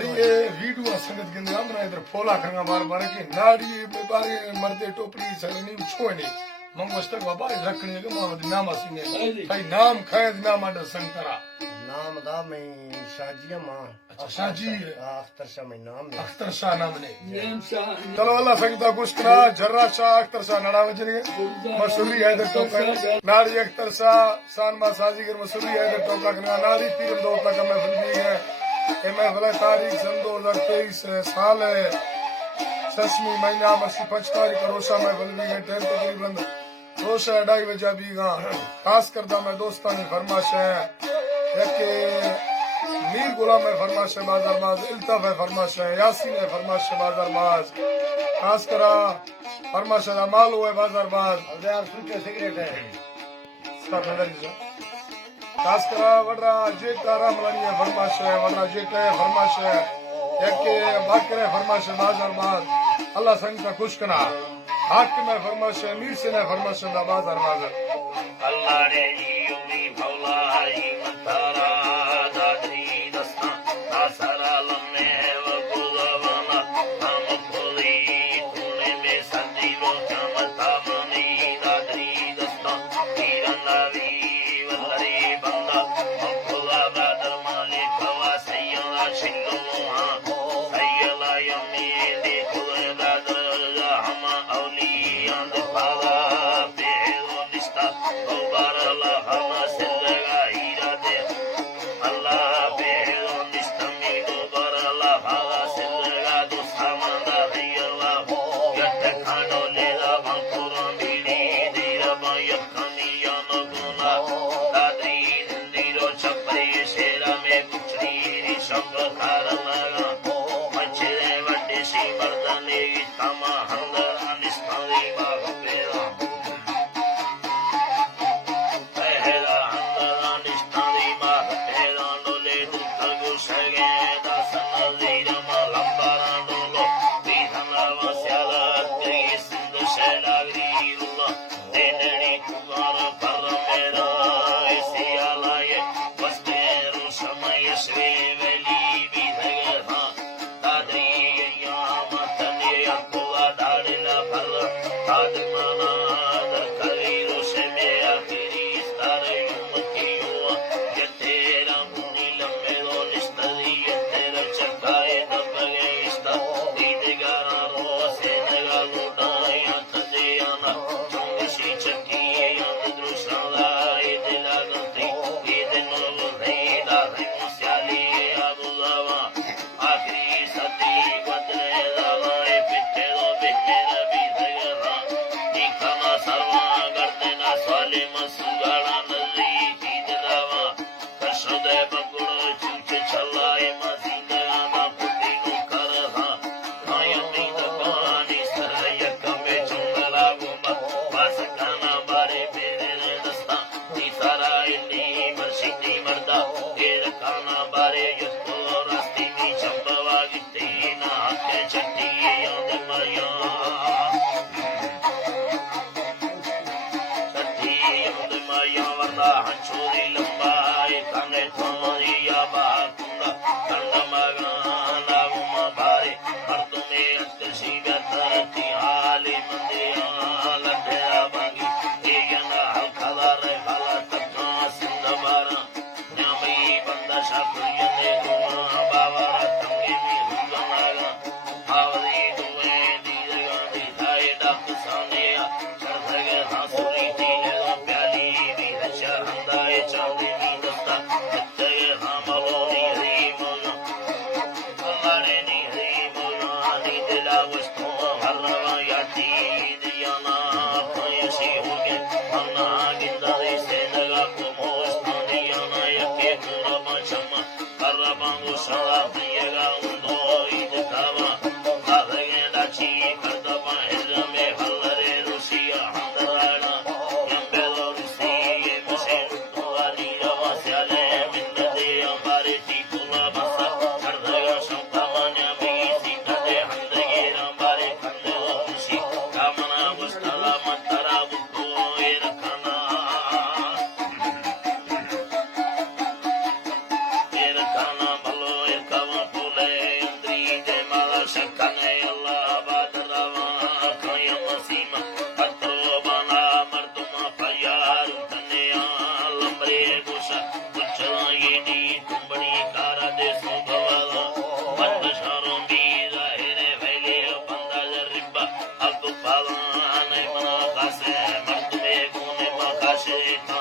अरे ये वीडियो संगत गिंद हमरा इधर फोला खंगा मार मार के नाड़ी पे बारे मरते टोपड़ी सगनी छोने मंगोस्तर बाबा रखने के मोहम्मद नाम सिंह भाई नाम खैद नाम अड संतरा नाम दा मैं शाजिया मां अच्छा शाजी अख्तर शाह मैं नाम है अख्तर शाह नाम ने चलो अल्लाह संगता कुछ करा जर्रा शाह अख्तर शाह नड़ा वजने मसूरी है इधर टोका नाड़ी अख्तर शाह सानमा साजीगर मसूरी है इधर टोका कना नाड़ी पीर दो तक मैं फिल्मी है कि मैं भला तारीख सन 2023 साल है 6वीं महीना मसी 5 तारीख रोशा में फिल्मी है टाइम तकरीबन रोशा 2:30 बजे बीगा खास करदा मैं दोस्तां ने फरमाश है कि मीर गुलाम है फरमाश है बाजार माज इल्तफ है फरमाश है यासीन है फरमाश है बाजार माज खास करा फरमाश है माल है बाजार माज अब यार सुटे सिगरेट है सब नजर जा खास करा वडरा जेटा रामलानी है फरमाश है वडरा जेटा है फरमाश है के बाकर है फरमाश है बाजार माज अल्लाह संगता खुश करा हाकिम है फरमाश है मीर से है फरमाश है बाजार माज अल्लाह रे युमी भौलाई मंतारा दादरी दस्ता आसरा लम्मे व बुलवाना हम भोली तूने में संजीवों का मतामनी दादरी दस्ता तीरंदावी वल्लरी बंदा भोला बादर मालिक हवा सैयदा शिंगुहा सैयदा यमी दे खुले बादर हम औलिया दिखावा बेरो निस्ता ਸ਼ੇਖਾ